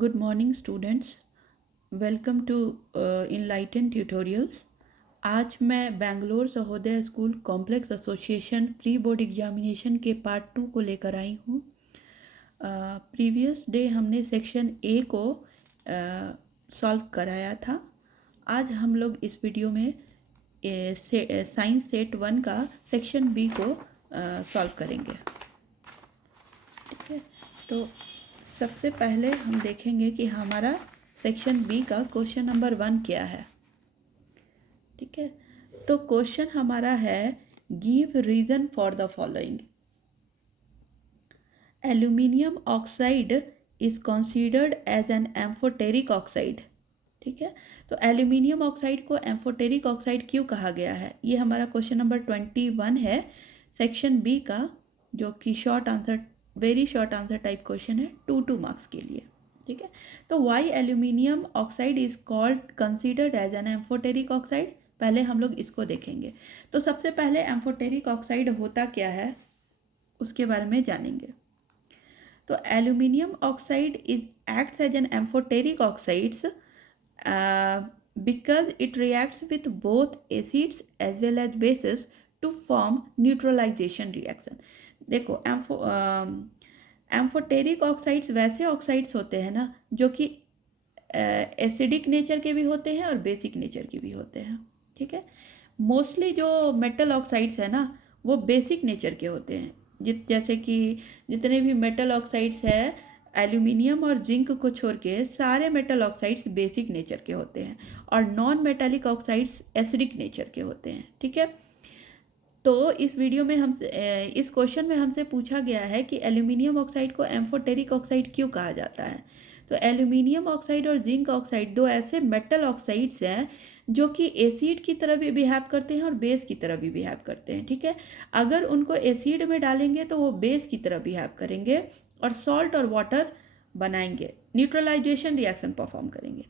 Good morning students. Welcome to Enlightened Tutorials. आज मैं Bangalore Sahodaya school complex association pre board examination के part 2 को लेकर आई हूँ। प्रीवियस डे हमने सेक्शन ए को सॉल्व कराया था। आज हम लोग इस वीडियो में साइंस सेट 1 का सेक्शन बी को सॉल्व करेंगे। ठीक है, तो सबसे पहले हम देखेंगे कि हमारा सेक्शन बी का क्वेश्चन नंबर 1 क्या है। ठीक है, तो क्वेश्चन हमारा है give reason for the following. Aluminium oxide is considered as an amphoteric oxide. ठीक है, तो एल्यूमिनियम ऑक्साइड को एम्फोटेरिक ऑक्साइड क्यों कहा गया है, ये हमारा क्वेश्चन नंबर 21 है सेक्शन बी का, जो कि short answer, very short answer type question है 2 मार्क्स के लिए। ठीक है, तो why aluminium oxide is called considered as an amphoteric oxide, पहले हम लोग इसको देखेंगे। तो सबसे पहले एम्फोटेरिक ऑक्साइड होता क्या है उसके बारे में जानेंगे। तो aluminium oxide is acts as an amphoteric oxides because it reacts with both acids as well as bases to form neutralization reaction। देखो एम्फोटेरिक ऑक्साइड्स वैसे ऑक्साइड्स होते हैं ना जो कि एसिडिक नेचर के भी होते हैं और बेसिक नेचर के भी होते हैं। ठीक है, मोस्टली जो मेटल ऑक्साइड्स है ना वो बेसिक नेचर के होते हैं, जैसे कि जितने भी मेटल ऑक्साइड्स है एल्यूमिनियम और जिंक को छोड़ के सारे मेटल ऑक्साइड्स बेसिक नेचर के होते हैं और non metallic oxides acidic nature के होते हैं। ठीक है, तो इस वीडियो में हमसे इस क्वेश्चन में हमसे पूछा गया है कि एल्यूमिनियम ऑक्साइड को एम्फोटेरिक ऑक्साइड क्यों कहा जाता है। तो एल्यूमिनियम ऑक्साइड और जिंक ऑक्साइड दो ऐसे मेटल ऑक्साइड्स हैं जो कि एसिड की तरह भी बिहेव करते हैं और बेस की तरह भी बिहेव करते हैं। ठीक है, अगर उनको एसिड में डालेंगे तो वो बेस की तरह बिहेव करेंगे और सॉल्ट और वाटर बनाएंगे, न्यूट्रलाइजेशन रिएक्शन परफॉर्म करेंगे।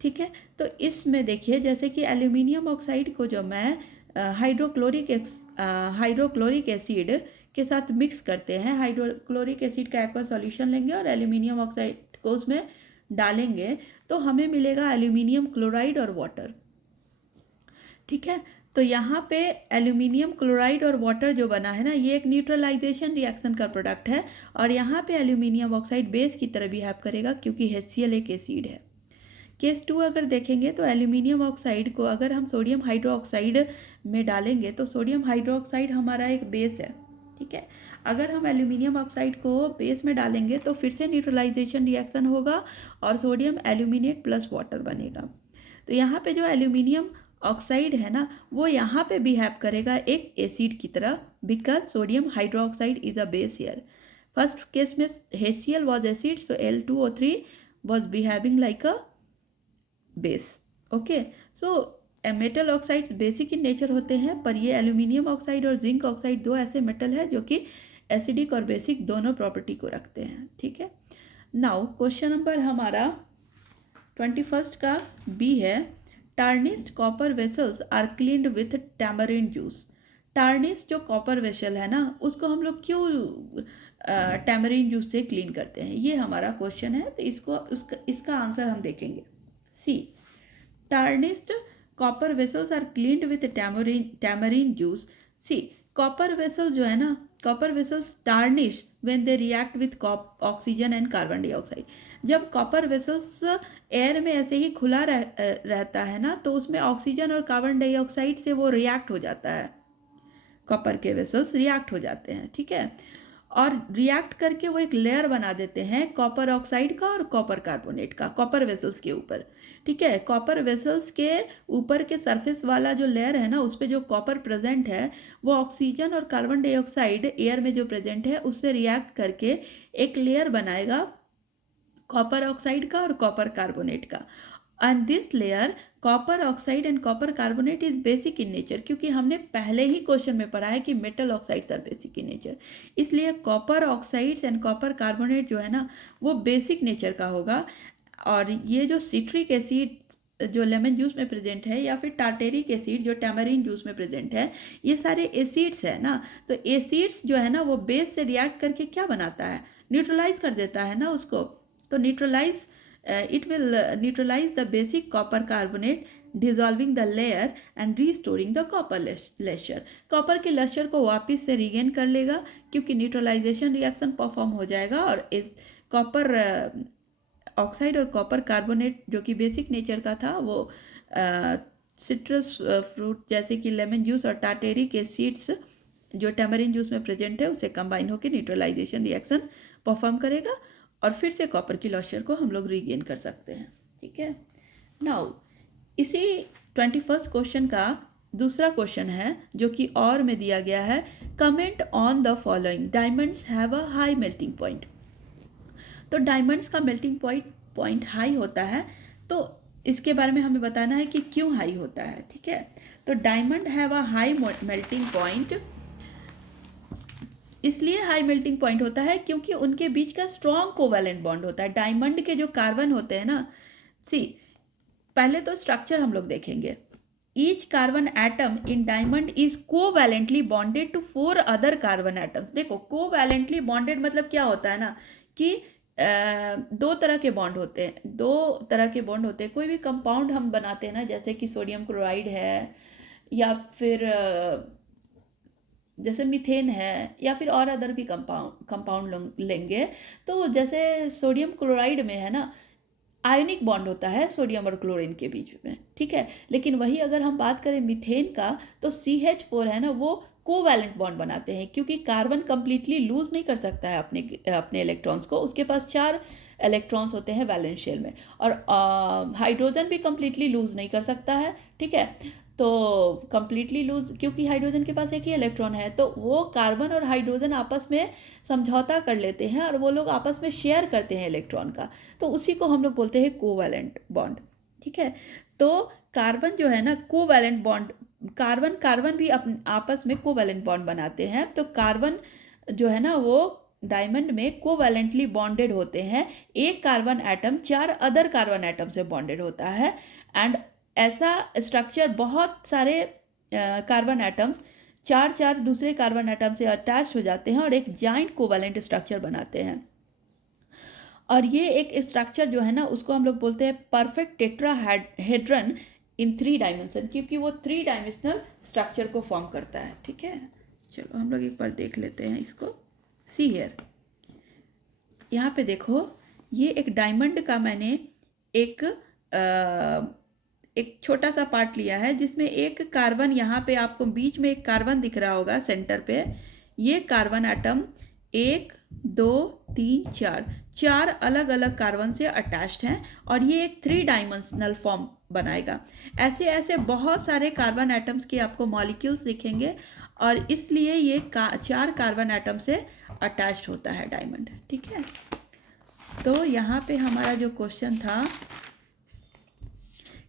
ठीक है, तो इसमें देखिए जैसे कि एल्यूमिनियम ऑक्साइड को जो मैं हाइड्रोक्लोरिक एसिड के साथ मिक्स करते हैं, हाइड्रोक्लोरिक एसिड का एक्वा सॉल्यूशन लेंगे और एल्यूमिनियम ऑक्साइड को उसमें डालेंगे तो हमें मिलेगा एल्यूमिनियम क्लोराइड और वाटर। ठीक है, तो यहाँ पे एल्यूमिनियम क्लोराइड और वाटर जो बना है ना ये एक न्यूट्रलाइजेशन रिएक्शन का प्रोडक्ट है और यहाँ पे एल्यूमिनियम ऑक्साइड बेस की तरह बिहेव करेगा क्योंकि HCl एक एसिड है। केस 2 अगर देखेंगे तो एल्यूमिनियम ऑक्साइड को अगर हम सोडियम हाइड्रोक्साइड में डालेंगे तो सोडियम हाइड्रोक्साइड हमारा एक बेस है। ठीक है, अगर हम एल्यूमिनियम ऑक्साइड को बेस में डालेंगे तो फिर से न्यूट्रलाइजेशन रिएक्शन होगा और सोडियम एल्यूमिनेट प्लस वाटर बनेगा। तो यहाँ पे जो एल्यूमिनियम ऑक्साइड है ना वो यहाँ पे बिहेव करेगा एक एसिड की तरह, because sodium hydroxide is a base here. First case में HCl was acid, so L2O3 was behaving like a base. Okay, so metal oxides basic in nature होते हैं, पर ये एल्यूमिनियम ऑक्साइड और जिंक ऑक्साइड दो ऐसे मेटल है जो कि एसिडिक और बेसिक दोनों प्रॉपर्टी को रखते हैं। ठीक है, नाउ क्वेश्चन नंबर हमारा 21 का बी है, tarnished copper vessels are cleaned with tamarind juice. Tarnished जो कॉपर वेसल है ना उसको हम लोग क्यों टैमरिंड जूस से क्लीन करते हैं, ये हमारा क्वेश्चन है। तो इसका आंसर हम देखेंगे। See, tarnished copper vessels are cleaned with tamarind juice। See, copper vessel जो है ना, copper vessels tarnish when they react with oxygen and carbon dioxide. जब कॉपर वेसल्स एयर में ऐसे ही खुला रहता है ना तो उसमें ऑक्सीजन और कार्बन डाइऑक्साइड से वो रिएक्ट हो जाता है, कॉपर के वेसल्स रिएक्ट हो जाते हैं। ठीक है, और रिएक्ट करके वो एक लेयर बना देते हैं कॉपर ऑक्साइड का और कॉपर कार्बोनेट का कॉपर वेसल्स के ऊपर। ठीक है, कॉपर वेसल्स के ऊपर के सरफेस वाला जो लेयर है ना उस पर जो कॉपर प्रेजेंट है वो ऑक्सीजन और कार्बन डाइऑक्साइड एयर में जो प्रेजेंट है उससे रिएक्ट करके एक लेयर बनाएगा कॉपर ऑक्साइड का और कॉपर कार्बोनेट का। And this layer copper oxide and copper carbonate is basic in nature, क्योंकि हमने पहले ही क्वेश्चन में पढ़ा है कि metal oxides are basic in nature, इसलिए copper oxides and copper carbonate जो है ना वो बेसिक नेचर का होगा। और ये जो सिट्रिक एसिड जो लेमन जूस में प्रेजेंट है या फिर टार्टेरिक एसिड जो टैमरिन जूस में प्रेजेंट है, ये सारे एसिड्स है ना, तो एसिड्स जो है ना वो बेस से रिएक्ट करके क्या बनाता है, न्यूट्रलाइज कर देता है ना उसको, तो neutralise it will neutralise the basic copper carbonate dissolving the layer and restoring the copper lustre. Copper के लेशर को वापस से रिगेन कर लेगा क्योंकि न्यूट्रलाइजेशन रिएक्शन परफॉर्म हो जाएगा और इस कॉपर ऑक्साइड और कॉपर कार्बोनेट जो कि बेसिक नेचर का था वो सिट्रस फ्रूट जैसे कि लेमन जूस और टाटेरी के सीड्स जो टैमरिन जूस में प्रेजेंट है उससे कंबाइन होकर न्यूट्रलाइजेशन रिएक्शन परफॉर्म करेगा और फिर से कॉपर की लॉशर को हम लोग रीगेन कर सकते हैं। ठीक है, नाउ इसी 21st क्वेश्चन का दूसरा क्वेश्चन है जो कि और में दिया गया है, comment on the following, diamonds have a high melting point. तो डायमंड्स का मेल्टिंग पॉइंट हाई होता है, तो इसके बारे में हमें बताना है कि क्यों हाई होता है। ठीक है, तो diamond have a high melting point इसलिए हाई मेल्टिंग पॉइंट होता है क्योंकि उनके बीच का स्ट्रॉन्ग कोवैलेंट बॉन्ड होता है। डायमंड के जो कार्बन होते हैं ना, पहले तो स्ट्रक्चर हम लोग देखेंगे। Each carbon atom in diamond is covalently bonded to 4 other carbon atoms. देखो कोवैलेंटली बॉन्डेड मतलब क्या होता है ना कि दो तरह के बॉन्ड होते हैं, कोई भी कंपाउंड हम बनाते हैं ना, जैसे कि सोडियम क्लोराइड है या फिर जैसे मीथेन है या फिर और अदर भी कंपाउंड लेंगे, तो जैसे सोडियम क्लोराइड में है ना आयनिक बॉन्ड होता है सोडियम और क्लोरीन के बीच में। ठीक है, लेकिन वही अगर हम बात करें मीथेन का, तो CH4 है ना वो कोवैलेंट बॉन्ड बनाते हैं क्योंकि कार्बन कंप्लीटली लूज नहीं कर सकता है अपने इलेक्ट्रॉन्स को। उसके पास 4 इलेक्ट्रॉन्स होते हैं वैलेंस शेल में, और हाइड्रोजन भी कंप्लीटली लूज नहीं कर सकता है। ठीक है, तो कंप्लीटली लूज क्योंकि हाइड्रोजन के पास एक ही इलेक्ट्रॉन है, तो वो कार्बन और हाइड्रोजन आपस में समझौता कर लेते हैं और वो लोग आपस में शेयर करते हैं इलेक्ट्रॉन का, तो उसी को हम लोग बोलते हैं कोवैलेंट बॉन्ड। ठीक है, तो कार्बन जो है ना कोवैलेंट बॉन्ड, कार्बन भी आपस में कोवैलेंट बॉन्ड बनाते हैं। तो कार्बन जो है ना वो डायमंड में कोवैलेंटली बॉन्डेड होते हैं। एक carbon atom 4 other carbon atom से बॉन्डेड होता है, एंड ऐसा स्ट्रक्चर बहुत सारे कार्बन एटम्स 4 दूसरे कार्बन एटम से अटैच हो जाते हैं और एक जॉइंट कोवैलेंट स्ट्रक्चर बनाते हैं। और ये एक स्ट्रक्चर जो है ना उसको हम लोग बोलते हैं परफेक्ट टेट्राहेड्रन इन 3 डायमेंशन, क्योंकि वो 3 डायमेंशनल स्ट्रक्चर को फॉर्म करता है। ठीक है, चलो हम लोग एक बार देख लेते हैं इसको। सी हियर, यहाँ पे देखो, ये एक डायमंड का मैंने एक छोटा सा पार्ट लिया है जिसमें एक कार्बन, यहाँ पे आपको बीच में एक कार्बन दिख रहा होगा सेंटर पे। ये कार्बन एटम 1 2 3 4 अलग अलग कार्बन से अटैच्ड हैं और ये एक 3 डायमेंशनल फॉर्म बनाएगा। ऐसे ऐसे बहुत सारे कार्बन एटम्स के आपको मॉलिक्यूल्स दिखेंगे और इसलिए ये 4 कार्बन एटम से अटैच्ड होता है डायमंड। ठीक है, तो यहाँ पे हमारा जो क्वेश्चन था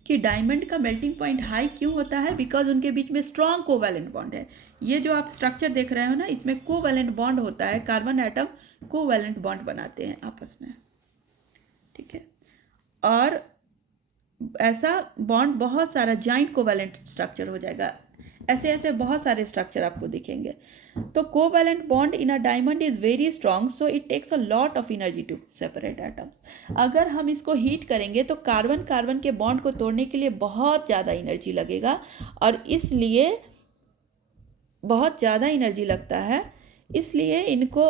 कि डायमंड का मेल्टिंग पॉइंट हाई क्यों होता है, बिकॉज उनके बीच में स्ट्रॉन्ग कोवैलेंट बॉन्ड है। ये जो आप स्ट्रक्चर देख रहे हो ना, इसमें कोवैलेंट बॉन्ड होता है, कार्बन एटम कोवैलेंट बॉन्ड बनाते हैं आपस में। ठीक है, और ऐसा बॉन्ड बहुत सारा जॉइंट कोवैलेंट स्ट्रक्चर हो जाएगा। ऐसे ऐसे बहुत सारे स्ट्रक्चर आपको दिखेंगे। तो covalent bond in a diamond is very strong, so it takes a lot of energy to separate atoms. अगर हम इसको हीट करेंगे तो कार्बन के बॉन्ड को तोड़ने के लिए बहुत ज़्यादा एनर्जी लगेगा, और इसलिए बहुत ज़्यादा एनर्जी लगता है, इसलिए इनको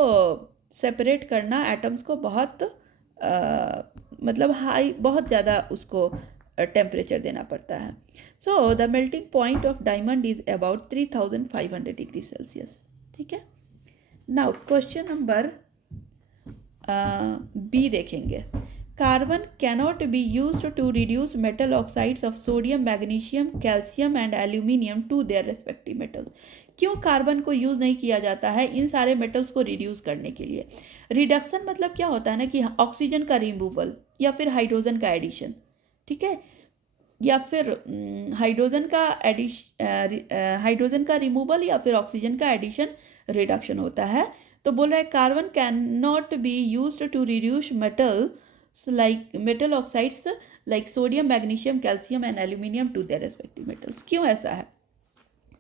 सेपरेट करना एटम्स को बहुत मतलब हाई, बहुत ज़्यादा उसको टेम्परेचर देना पड़ता है। So the melting point of diamond is about 3500 degree Celsius. ठीक है, नाउ क्वेश्चन नंबर बी देखेंगे। Carbon cannot be used to reduce metal oxides of sodium, magnesium, calcium and aluminium to their respective metals. क्यों carbon को use नहीं किया जाता है इन सारे मेटल्स को रिड्यूस करने के लिए? रिडक्शन मतलब क्या होता है ना कि ऑक्सीजन का रिमूवल या फिर हाइड्रोजन का एडिशन। ठीक है, या फिर हाइड्रोजन का रिमूवल या फिर ऑक्सीजन का एडिशन, रिडक्शन होता है। तो बोल रहा है carbon can not be used to reduce metal oxides like sodium, magnesium, calcium and aluminium to their respective metals. क्यों ऐसा है?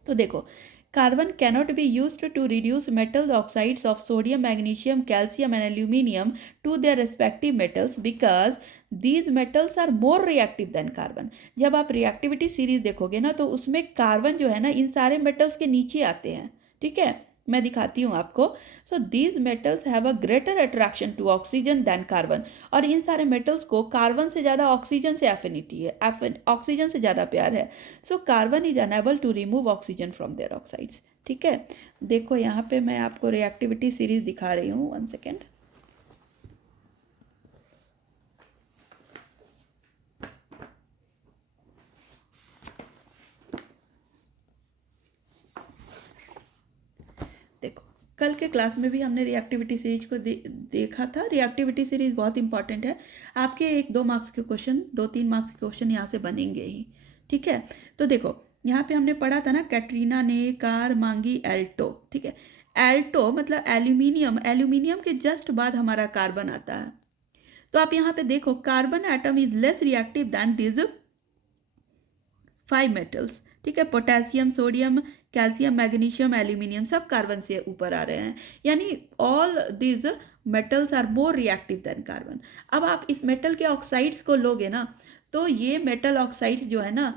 तो देखो, Carbon cannot be used to reduce metal oxides of sodium, magnesium, calcium and aluminium to their respective metals because these metals are more reactive than carbon. जब आप reactivity series देखोगे ना तो उसमें कार्बन जो है ना इन सारे मेटल्स के नीचे आते हैं, ठीक है, मैं दिखाती हूँ आपको. So these metals have a greater attraction to oxygen than carbon. और इन सारे मेटल्स को कार्बन से ज़्यादा ऑक्सीजन से एफिनिटी है, ऑक्सीजन से ज़्यादा प्यार है. So carbon is unable to remove oxygen from their oxides. ठीक है, देखो यहाँ पे मैं आपको रिएक्टिविटी सीरीज दिखा रही हूँ. 1 सेकेंड. देखो कल के क्लास में भी हमने रिएक्टिविटी सीरीज को देखा था. रिएक्टिविटी सीरीज बहुत इंपॉर्टेंट है. आपके 1-2 मार्क्स के क्वेश्चन, 2-3 मार्क्स के क्वेश्चन यहाँ से बनेंगे ही. ठीक है, तो देखो यहाँ पे हमने पढ़ा था ना, कैटरीना ने कार मांगी एल्टो. ठीक है, एल्टो मतलब एल्यूमिनियम. एल्यूमिनियम के जस्ट बाद हमारा कार्बन आता है. तो आप यहाँ पे देखो carbon atom is less reactive than this 5 metals. ठीक है, potassium, sodium, calcium, magnesium, aluminium सब कार्बन से ऊपर आ रहे हैं. यानी all this metals are more reactive than carbon. अब आप इस मेटल के ऑक्साइड्स को लोगे ना तो ये मेटल ऑक्साइड्स जो है ना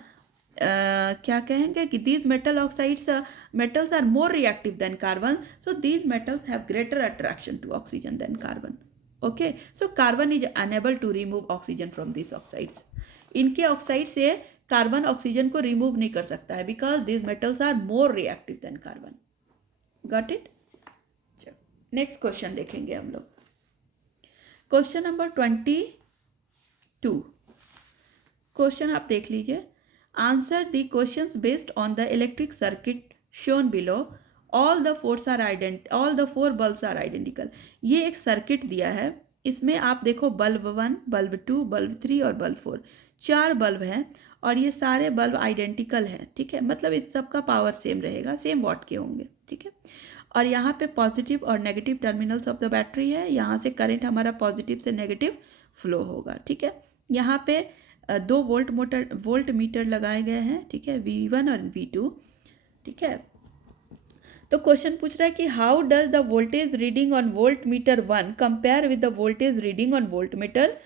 क्या कहेंगे कि these metal oxides metals are more reactive than carbon. So these metals have greater attraction to oxygen than carbon. Okay, so carbon is unable to remove oxygen from this oxides. इनके oxide से carbon oxygen को remove नहीं कर सकता है because this metals are more reactive than carbon. Got it. चलो next question देखेंगे हम लोग. Question number 22. क्वेश्चन आप देख लीजिए. Answer the questions based on the electric circuit shown below. All the four bulbs are identical. ये एक circuit दिया है. इसमें आप देखो बल्ब 1, बल्ब 2, बल्ब 3 और बल्ब 4, 4 बल्ब हैं और ये सारे बल्ब आइडेंटिकल हैं. ठीक है, मतलब इस सब का पावर सेम रहेगा, सेम वॉट के होंगे. ठीक है, और यहाँ पे पॉजिटिव और negative terminals of the battery है. यहाँ से करंट हमारा पॉजिटिव से नेगेटिव फ्लो होगा. ठीक है, यहाँ पे 2 वोल्ट मीटर लगाए गए हैं. ठीक है, V1 और V2. ठीक है, तो क्वेश्चन पूछ रहा है कि how does the voltage reading on voltmeter 1 compare with the voltage reading on voltmeter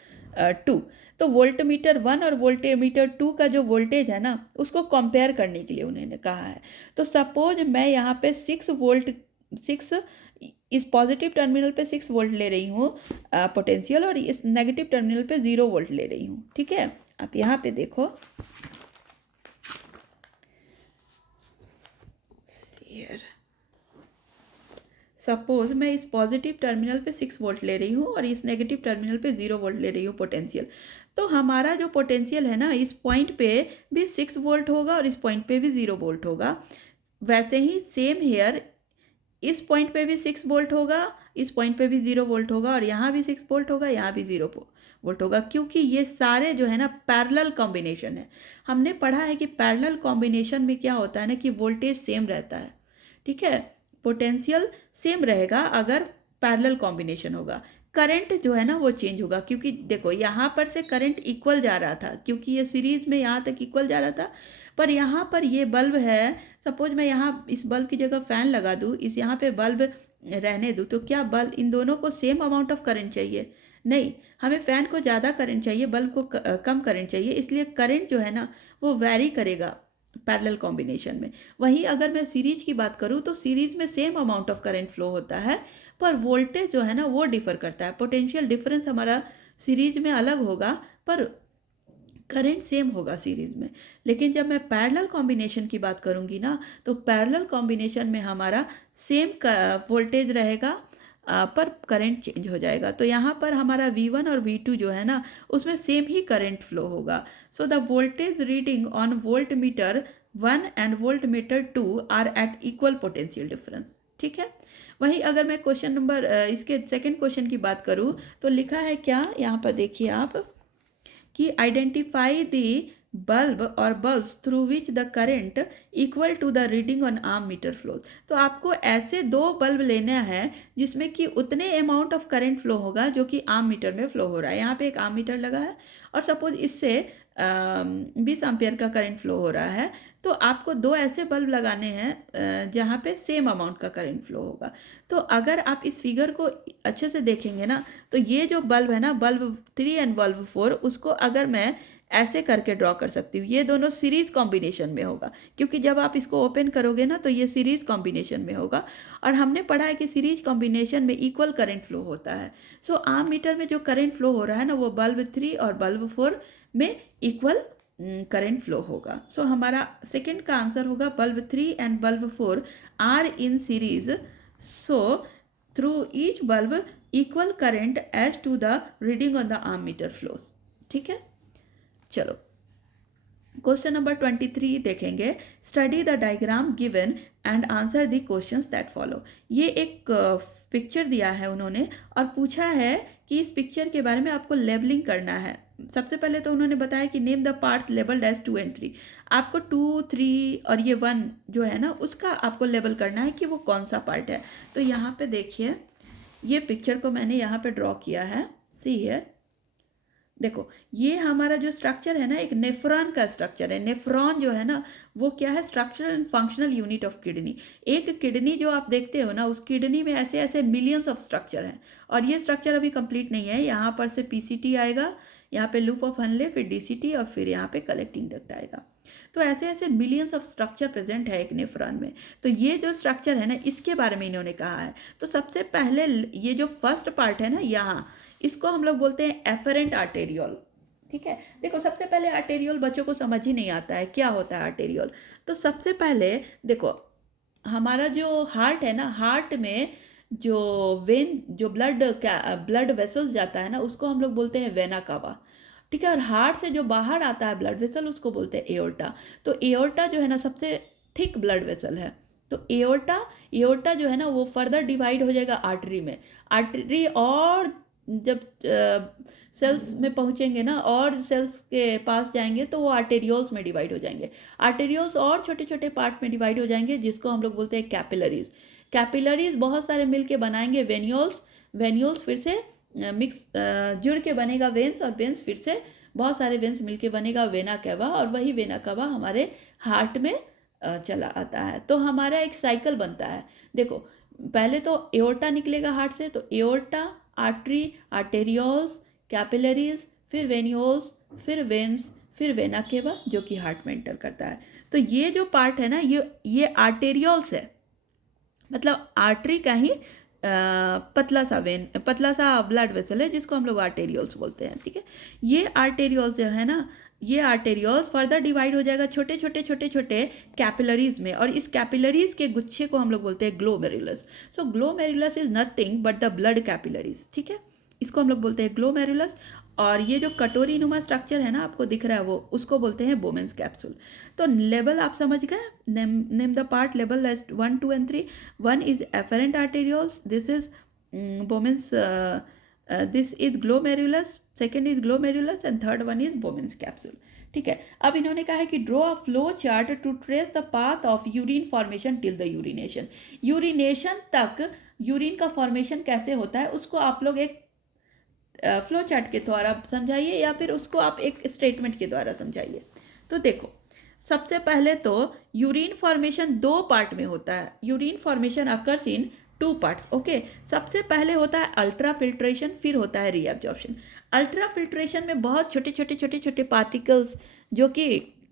2. तो वोल्ट मीटर 1 और वोल्ट मीटर 2 का जो वोल्टेज है ना उसको कंपेयर करने के लिए उन्होंने कहा है. तो सपोज मैं यहाँ पे 6 इस पॉजिटिव टर्मिनल पे 6 वोल्ट ले रही हूँ पोटेंशियल और इस नेगेटिव टर्मिनल पे 0 वोल्ट ले रही हूँ. ठीक है, आप यहाँ पे देखो सपोज मैं इस पॉजिटिव टर्मिनल पे 6 वोल्ट ले रही हूँ और इस नेगेटिव टर्मिनल पे 0 वोल्ट ले रही हूँ पोटेंशियल. तो हमारा जो पोटेंशियल है ना इस पॉइंट पे भी 6 वोल्ट होगा और इस पॉइंट पे भी 0 वोल्ट होगा. वैसे ही सेम हेयर इस पॉइंट पे भी 6 वोल्ट होगा, इस पॉइंट पे भी 0 वोल्ट होगा और यहाँ भी 6 वोल्ट होगा, यहाँ भी 0 वोल्ट होगा. क्योंकि ये सारे जो है ना पैरेलल कॉम्बिनेशन है. हमने पढ़ा है कि पैरेलल कॉम्बिनेशन में क्या होता है ना कि वोल्टेज सेम रहता है. ठीक है, पोटेंशियल सेम रहेगा अगर पैरेलल कॉम्बिनेशन होगा. करंट जो है ना वो चेंज होगा क्योंकि देखो यहाँ पर से करंट इक्वल जा रहा था क्योंकि ये सीरीज में यहाँ तक इक्वल जा रहा था. पर यहाँ पर ये बल्ब है, सपोज मैं यहाँ इस बल्ब की जगह फ़ैन लगा दूँ, इस यहाँ पे बल्ब रहने दूँ, तो क्या बल्ब इन दोनों को सेम अमाउंट ऑफ करंट चाहिए? नहीं, हमें फ़ैन को ज़्यादा करंट चाहिए, बल्ब को कम करंट चाहिए. इसलिए करंट जो है ना वो वैरी करेगा पैरेलल कॉम्बिनेशन में. वहीं अगर मैं सीरीज की बात करूँ तो सीरीज में same amount of current flow होता है पर वोल्टेज जो है ना वो डिफर करता है. पोटेंशियल डिफरेंस हमारा सीरीज में अलग होगा पर करंट सेम होगा सीरीज में. लेकिन जब मैं पैरेलल कॉम्बिनेशन की बात करूँगी ना तो पैरेलल कॉम्बिनेशन में हमारा सेम वोल्टेज रहेगा पर करंट चेंज हो जाएगा. तो यहाँ पर हमारा V1 और V2 जो है ना उसमें सेम ही करंट फ्लो होगा. So the voltage reading on voltmeter 1 and voltmeter 2 are at equal potential difference. ठीक है, वहीं अगर मैं क्वेश्चन नंबर इसके सेकंड क्वेश्चन की बात करूँ तो लिखा है क्या यहाँ पर देखिए आप कि आइडेंटिफाई द बल्ब और bulbs through which the current equal to the reading on ammeter flows. तो आपको ऐसे 2 बल्ब लेना है जिसमें कि उतने अमाउंट ऑफ करंट फ्लो होगा जो कि आर्म मीटर में फ्लो हो रहा है. यहाँ पे एक आर्म मीटर लगा है और सपोज इससे 20 एम्पियर का करंट फ्लो हो रहा है. तो आपको दो ऐसे बल्ब लगाने हैं जहाँ पे सेम अमाउंट का करंट फ्लो होगा। तो अगर आप इस फिगर को अच्छे से देखेंगे ना, तो ये जो बल्ब है ना, बल्ब 3 एंड बल्ब 4, उसको अगर मैं ऐसे करके ड्रॉ कर सकती हूँ, ये दोनों सीरीज कॉम्बिनेशन में होगा, क्योंकि जब आप इसको ओपन करोगे ना तो ये सीरीज कॉम्बिनेशन में होगा। और हमने पढ़ा है कि सीरीज कॉम्बिनेशन में इक्वल करंट फ्लो होता है। सो आम मीटर में जो करंट फ्लो हो रहा है ना, वो बल्ब 3 और बल्ब 4 में इक्वल करंट फ्लो होगा। सो हमारा सेकंड का आंसर होगा bulb 3 and bulb 4 are in series, so through each bulb equal current as to the reading on the ammeter flows. ठीक है, चलो क्वेश्चन नंबर 23 देखेंगे। Study the diagram given and answer the questions that follow. ये एक picture दिया है उन्होंने और पूछा है कि इस पिक्चर के बारे में आपको लेबलिंग करना है। सबसे पहले तो उन्होंने बताया कि name the part labelled as 2 and 3। आपको 2, 3 और ये 1 जो है ना, उसका आपको लेबल करना है कि वो कौन सा पार्ट है। तो यहाँ पे देखिए, ये पिक्चर को मैंने यहाँ पे ड्रॉ किया है। सी हियर, देखो ये हमारा जो स्ट्रक्चर है ना, एक नेफ्रॉन का स्ट्रक्चर है। नेफ्रॉन जो है ना, वो क्या है, structural and functional unit of kidney. एक किडनी जो आप देखते हो ना, उस किडनी में ऐसे ऐसे मिलियंस ऑफ स्ट्रक्चर हैं, और ये स्ट्रक्चर अभी कंप्लीट नहीं है। यहाँ पर से पीसीटी आएगा, यहाँ पे लूप ऑफ हनले, फिर डीसीटी और फिर यहाँ पे कलेक्टिंग डक्ट आएगा। तो ऐसे ऐसे मिलियंस ऑफ स्ट्रक्चर प्रेजेंट है एक नेफ्रॉन में। तो ये जो स्ट्रक्चर है ना, इसके बारे में इन्होंने कहा है। तो सबसे पहले ये जो फर्स्ट पार्ट है ना, यहाँ इसको हम लोग बोलते हैं एफरेंट आर्टेरियोल। ठीक है, देखो सबसे पहले आर्टेरियोल बच्चों को समझ ही नहीं आता है क्या होता है आर्टेरियोल। तो सबसे पहले देखो, हमारा जो हार्ट है ना, हार्ट में जो वेन, जो ब्लड वेसल्स जाता है ना, उसको हम लोग बोलते हैं वेना कावा। ठीक है, और हार्ट से जो बाहर आता है ब्लड वेसल, उसको बोलते हैं एओर्टा। तो एओर्टा जो है ना, सबसे थिक ब्लड वेसल है। तो एओर्टा जो है ना, वो फर्दर डिवाइड हो जाएगा आर्टरी में। आर्टरी और जब सेल्स में पहुंचेंगे ना, और सेल्स के पास जाएंगे, तो वो आर्टेरियोल्स में डिवाइड हो जाएंगे। आर्टेरियोल्स और छोटे छोटे पार्ट में डिवाइड हो जाएंगे, जिसको हम लोग बोलते हैं कैपिलरीज। कैपिलरीज बहुत सारे मिल के बनाएंगे वेन्यूल्स। वेन्यूल्स फिर से मिक्स जुड़ के बनेगा वेन्स, और वेन्स फिर से बहुत सारे वेन्स मिल के बनेगा वेना कैवा, और वही वेना कैवा हमारे हार्ट में चला आता है। तो हमारा एक साइकिल बनता है। देखो पहले तो एओर्टा निकलेगा हार्ट से, तो एओर्टा, आर्टरी, आर्टेरियोल्स, कैपिलरीज, फिर वेन्यूल्स, फिर वेन्स, फिर वेना केवा, जो कि हार्ट में एंटर करता है। तो ये जो पार्ट है ना, ये आर्टेरियोल्स है, मतलब आर्टरी का ही पतला सा ब्लड वेसल है, जिसको हम लोग आर्टेरियोल्स बोलते हैं। ठीक है, ये आर्टेरियोल्स जो है ना, ये आर्टेरियोल्स फर्दर डिवाइड हो जाएगा छोटे छोटे छोटे छोटे कैपिलरीज में, और इस कैपिलरीज के गुच्छे को हम लोग बोलते हैं glomerulus. So glomerulus is nothing but the blood capillaries. ठीक है, इसको हम लोग बोलते हैं ग्लोमेरुलस। और ये जो कटोरी नुमा स्ट्रक्चर है ना, आपको दिख रहा है, वो उसको बोलते हैं बोमेंस कैप्सूल। तो लेवल आप समझ गए, नेम द पार्ट लेवल as 1, 2 and 3। 1 is afferent arterioles, this is Bowman's, this is glomerulus, second is glomerulus, and third one is Bowman's capsule. ठीक है, अब इन्होंने कहा है कि draw a flow chart to trace the path of urine formation till the urination. Urination तक urine का formation कैसे होता है, उसको आप लोग एक फ्लो चार्ट के द्वारा समझाइए, या फिर उसको आप एक स्टेटमेंट के द्वारा समझाइए। तो देखो, सबसे पहले तो यूरिन फॉर्मेशन 2 पार्ट में होता है। Urine formation occurs in 2 parts. Okay, सबसे पहले होता है अल्ट्रा फिल्ट्रेशन, फिर होता है रीअब्जॉर्प्शन। अल्ट्रा फिल्ट्रेशन में बहुत छोटे छोटे छोटे छोटे पार्टिकल्स जो कि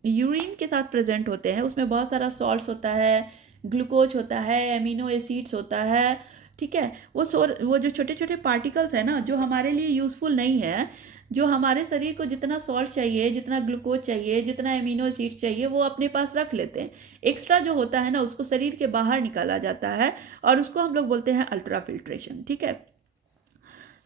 यूरिन के साथ प्रेजेंट होते हैं, उसमें बहुत सारा सॉल्ट्स होता है, ग्लूकोज होता है, एमिनो एसिड्स होता है। ठीक है, वो जो छोटे छोटे पार्टिकल्स है ना, जो हमारे लिए यूज़फुल नहीं है, जो हमारे शरीर को जितना सॉल्ट चाहिए, जितना ग्लूकोज चाहिए, जितना एमिनो एसिड्स चाहिए, वो अपने पास रख लेते हैं। एक्स्ट्रा जो होता है ना, उसको शरीर के बाहर निकाला जाता है, और उसको हम लोग बोलते हैं अल्ट्रा फिल्ट्रेशन। ठीक है,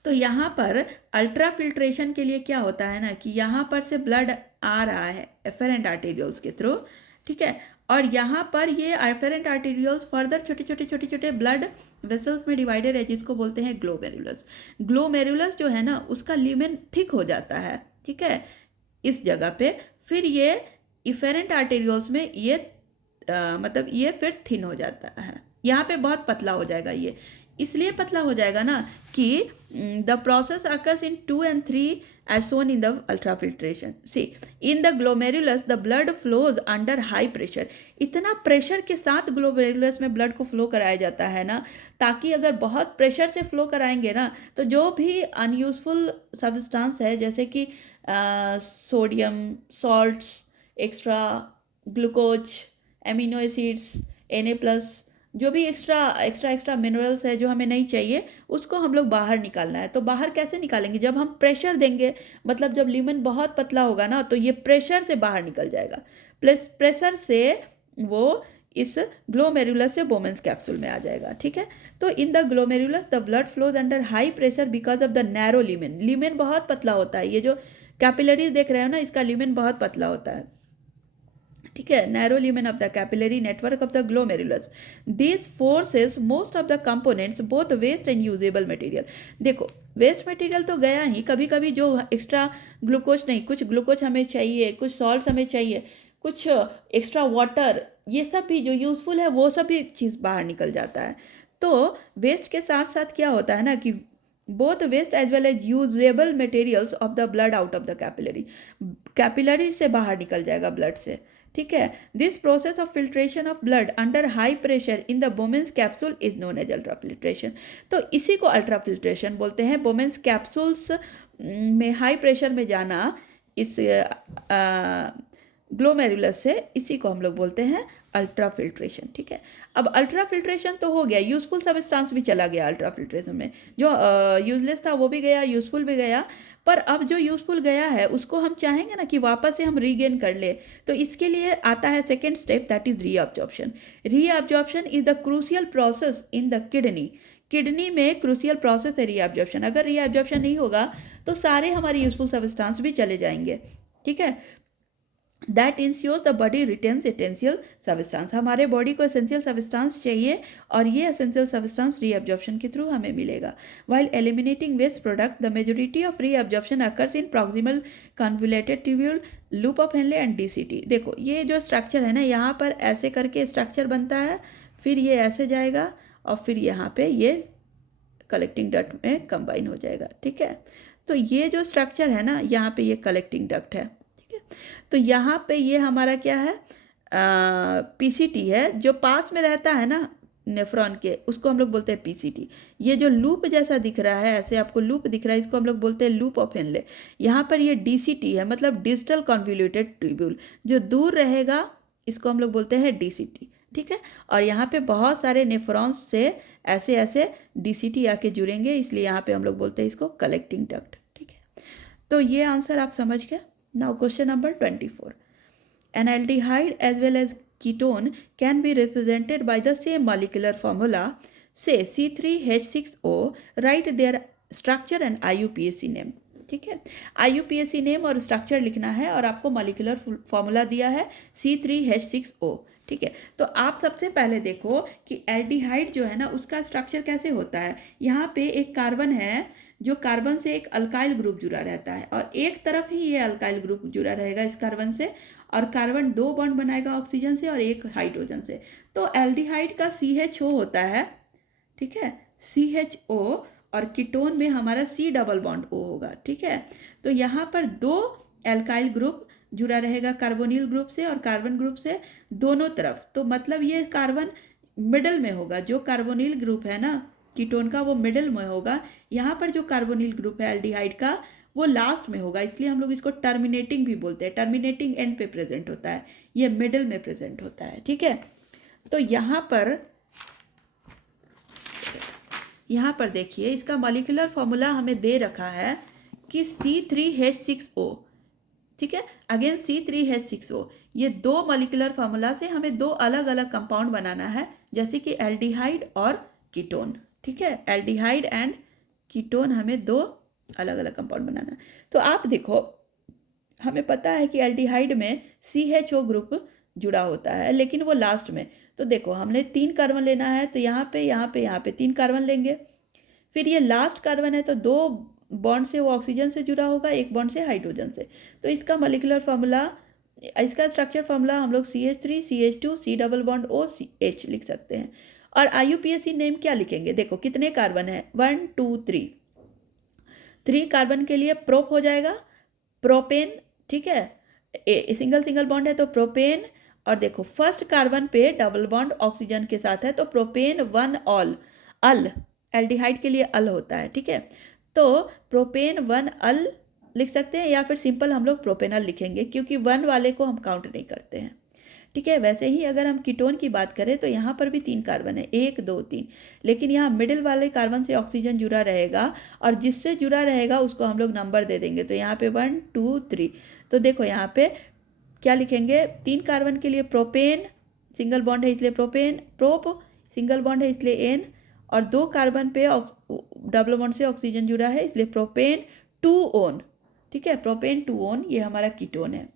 तो यहाँ पर अल्ट्रा फिल्ट्रेशन के लिए क्या होता है ना, कि यहाँ पर से ब्लड आ रहा है एफरेंट आर्टेरियोल्स के थ्रू। ठीक है, और यहाँ पर ये एफरेंट आर्टेरियोल्स फर्दर छोटे छोटे छोटे छोटे ब्लड वेसल्स में डिवाइडेड है, जिसको बोलते हैं ग्लोमेरुलस। ग्लोमेरुलस जो है ना, उसका ल्यूमेन थिक हो जाता है। ठीक है, इस जगह पे फिर ये एफरेंट आर्टेरियोल्स में ये मतलब ये फिर थिन हो जाता है, यहाँ पे बहुत पतला हो जाएगा ये। इसलिए पतला हो जाएगा ना कि the process occurs in 2 and 3 as shown in the ultrafiltration. See, in the glomerulus the blood flows under high pressure. इतना प्रेशर के साथ ग्लोमेरुलस में ब्लड को फ्लो कराया जाता है ना, ताकि अगर बहुत प्रेशर से फ्लो कराएंगे ना तो जो भी अनयूजफुल सब्सटेंस है जैसे कि sodium, salts, extra glucose, amino acids, Na+, जो भी एक्स्ट्रा मिनरल्स है जो हमें नहीं चाहिए उसको हम लोग बाहर निकालना है। तो बाहर कैसे निकालेंगे? जब हम प्रेशर देंगे, मतलब जब ल्यूमेन बहुत पतला होगा ना तो ये प्रेशर से बाहर निकल जाएगा। प्लस प्रेशर से वो इस ग्लोमेरुलस से बोमेंस कैप्सूल में आ जाएगा। ठीक है, तो in the glomerulus the blood flows under high pressure because of the narrow lumen. Lumen बहुत पतला होता है, ये जो कैपिलरीज देख रहे हो ना इसका ल्यूमेन बहुत पतला होता है। ठीक है, narrow lumen of the capillary network of the glomerulus. This forces most of the components both waste and usable material. देखो वेस्ट मटेरियल तो गया ही, कभी कभी जो एक्स्ट्रा ग्लूकोज नहीं, कुछ ग्लूकोज हमें चाहिए, कुछ सॉल्ट्स हमें चाहिए, कुछ एक्स्ट्रा वाटर, ये सब भी जो यूज़फुल है वो सब भी चीज़ बाहर निकल जाता है। तो वेस्ट के साथ साथ क्या होता है ना कि both waste as well as usable materials of the blood out of the capillary, capillary से बाहर निकल जाएगा ब्लड से। ठीक है, this process of filtration of blood under high pressure in the Bowman's capsule is known as ultrafiltration. तो इसी को अल्ट्राफिल्ट्रेशन बोलते हैं। बोमेंस कैप्सूल्स में हाई प्रेशर में जाना इस ग्लोमेरुलस से, इसी को हम लोग बोलते हैं अल्ट्राफिल्ट्रेशन। ठीक है, अब अल्ट्राफिल्ट्रेशन तो हो गया, यूजफुल सब्सटेंस भी चला गया अल्ट्राफिल्ट्रेशन में, जो यूजलेस था वो भी गया, यूजफुल भी गया। पर अब जो यूजफुल गया है उसको हम चाहेंगे ना कि वापस से हम रीगेन कर ले, तो इसके लिए आता है second step, that is reabsorption. Reabsorption is the crucial process in the kidney. Kidney में क्रूशियल प्रोसेस है रीअब्जॉर्प्शन। अगर रीअब्जॉर्प्शन नहीं होगा तो सारे हमारे यूजफुल सब्सटेंस भी चले जाएंगे। ठीक है, that ensures the body retains essential substance. हमारे बॉडी को एसेंशियल सब्सटेंस चाहिए और ये एसेंशियल सब्सटेंस रीअब्जॉर्प्शन के थ्रू हमें मिलेगा। While eliminating waste product the majority of reabsorption occurs in proximal convoluted tubule, loop of Henle and DCT। देखो ये जो स्ट्रक्चर है ना, यहाँ पर ऐसे करके स्ट्रक्चर बनता है, फिर ये ऐसे जाएगा और फिर यहाँ पे ये कलेक्टिंग डक्ट में कंबाइन हो जाएगा। ठीक है, तो ये जो स्ट्रक्चर है ना, यहाँ पे ये कलेक्टिंग डक्ट है। तो यहाँ पे ये हमारा क्या है, PCT है, जो पास में रहता है ना नेफ्रॉन के, उसको हम लोग बोलते हैं PCT। ये जो लूप जैसा दिख रहा है, ऐसे आपको लूप दिख रहा है, इसको हम लोग बोलते हैं लूप ऑफ हेनले। यहाँ पर ये DCT है, मतलब डिजिटल कन्वोल्यूटेड ट्यूब्यूल। जो दूर रहेगा इसको हम लोग बोलते हैं DCT। ठीक है, और यहाँ पे बहुत सारे नेफ्रॉन्स से ऐसे ऐसे DCT आके जुड़ेंगे, इसलिए यहाँ पे हम लोग बोलते हैं इसको कलेक्टिंग डक्ट। ठीक है, तो ये आंसर आप समझ गए। Now question number 24. An aldehyde as well as ketone can be represented by the same molecular formula, say C3H6O. Write their structure and IUPAC name. ठीक है, IUPAC नेम और स्ट्रक्चर लिखना है और आपको मॉलिक्यूलर फॉर्मूला दिया है C3H6O। ठीक है, तो आप सबसे पहले देखो कि एल्डिहाइड जो है ना उसका स्ट्रक्चर कैसे होता है। यहाँ पे एक कार्बन है, जो कार्बन से एक अल्काइल ग्रुप जुड़ा रहता है और एक तरफ ही ये अल्काइल ग्रुप जुड़ा रहेगा इस कार्बन से, और कार्बन 2 बॉन्ड बनाएगा ऑक्सीजन से और एक हाइड्रोजन से। तो एल्डिहाइड का CHO होता है। ठीक है, CHO, और कीटोन में हमारा C डबल बॉन्ड O होगा। ठीक है, तो यहाँ पर 2 एल्काइल ग्रुप जुड़ा रहेगा कार्बोनिल ग्रुप से और कार्बन ग्रुप से दोनों तरफ। तो मतलब ये कार्बन मिडल में होगा, जो कार्बोनिल ग्रुप है ना कीटोन का वो मिडिल में होगा। यहाँ पर जो कार्बोनिल ग्रुप है एल्डिहाइड का वो लास्ट में होगा, इसलिए हम लोग इसको टर्मिनेटिंग भी बोलते हैं। टर्मिनेटिंग एंड पे प्रेजेंट होता है, ये मिडिल में प्रेजेंट होता है। ठीक है, तो यहाँ पर देखिए इसका मॉलिक्यूलर फॉर्मूला हमें दे रखा है कि C3H6O। ठीक है, अगेन C3H6O, ये 2 मॉलिक्यूलर फार्मूला से हमें 2 अलग अलग कंपाउंड बनाना है, जैसे कि एल्डिहाइड और कीटोन। ठीक है, एल्डिहाइड एंड कीटोन हमें 2 अलग अलग कंपाउंड बनाना है। तो आप देखो हमें पता है कि एल्डिहाइड में CHO ग्रुप जुड़ा होता है, लेकिन वो लास्ट में। तो देखो हमने 3 कार्बन लेना है, तो यहाँ पे 3 कार्बन लेंगे। फिर ये लास्ट कार्बन है तो 2 बॉन्ड से वो ऑक्सीजन से जुड़ा होगा, 1 बॉन्ड से हाइड्रोजन से। तो इसका मॉलिक्यूलर फार्मूला, इसका स्ट्रक्चर फार्मूला हम लोग CH3 CH2 C double bond O CH लिख सकते हैं। और IUPAC नेम क्या लिखेंगे, देखो कितने कार्बन है, 1 2 3, 3 कार्बन के लिए प्रोप हो जाएगा, प्रोपेन, ठीक है, सिंगल सिंगल बॉन्ड है तो प्रोपेन, और देखो फर्स्ट कार्बन पे डबल बॉन्ड ऑक्सीजन के साथ है तो प्रोपेन 1 ऑल, अल, एल्डिहाइड के लिए अल होता है, ठीक है, तो प्रोपेन 1 अल लिख सकते हैं, या फिर सिंपल हम लोग प्रोपेनल लिखेंगे क्योंकि 1 वाले को हम काउंट नहीं करते हैं, ठीक है। वैसे ही अगर हम कीटोन की बात करें तो यहाँ पर भी 3 कार्बन है, 1 2 3, लेकिन यहाँ मिडिल वाले कार्बन से ऑक्सीजन जुड़ा रहेगा और जिससे जुड़ा रहेगा उसको हम लोग नंबर दे देंगे, तो यहाँ पे 1 2 3, तो देखो यहाँ पे क्या लिखेंगे, 3 कार्बन के लिए प्रोपेन, सिंगल बॉन्ड है इसलिए प्रोपेन, प्रोप सिंगल बॉन्ड है इसलिए एन, और 2 कार्बन पे डबल बॉन्ड से ऑक्सीजन जुड़ा है इसलिए प्रोपेन 2 ओन, ठीक है, प्रोपेन 2 ओन, ये हमारा कीटोन है।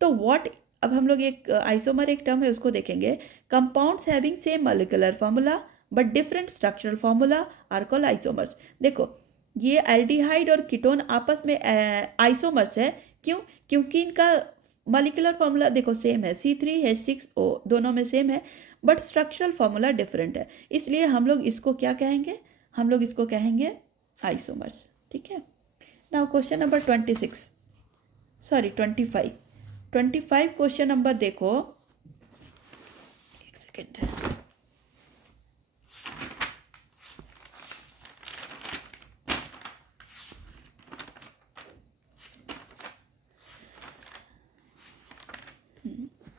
तो व्हाट, अब हम लोग एक आइसोमर एक टर्म है उसको देखेंगे, compounds having same molecular formula but different structural formula are called isomers. देखो ये एल्डिहाइड और कीटोन आपस में आइसोमर्स है, क्यों, क्योंकि इनका मॉलिक्यूलर फॉर्मूला देखो सेम है, C3H6O दोनों में सेम है, बट स्ट्रक्चरल फॉर्मूला डिफरेंट है, इसलिए हम लोग इसको क्या कहेंगे, हम लोग इसको कहेंगे आइसोमर्स, ठीक है। Now question number 25 question number देखो, एक सेकेंड,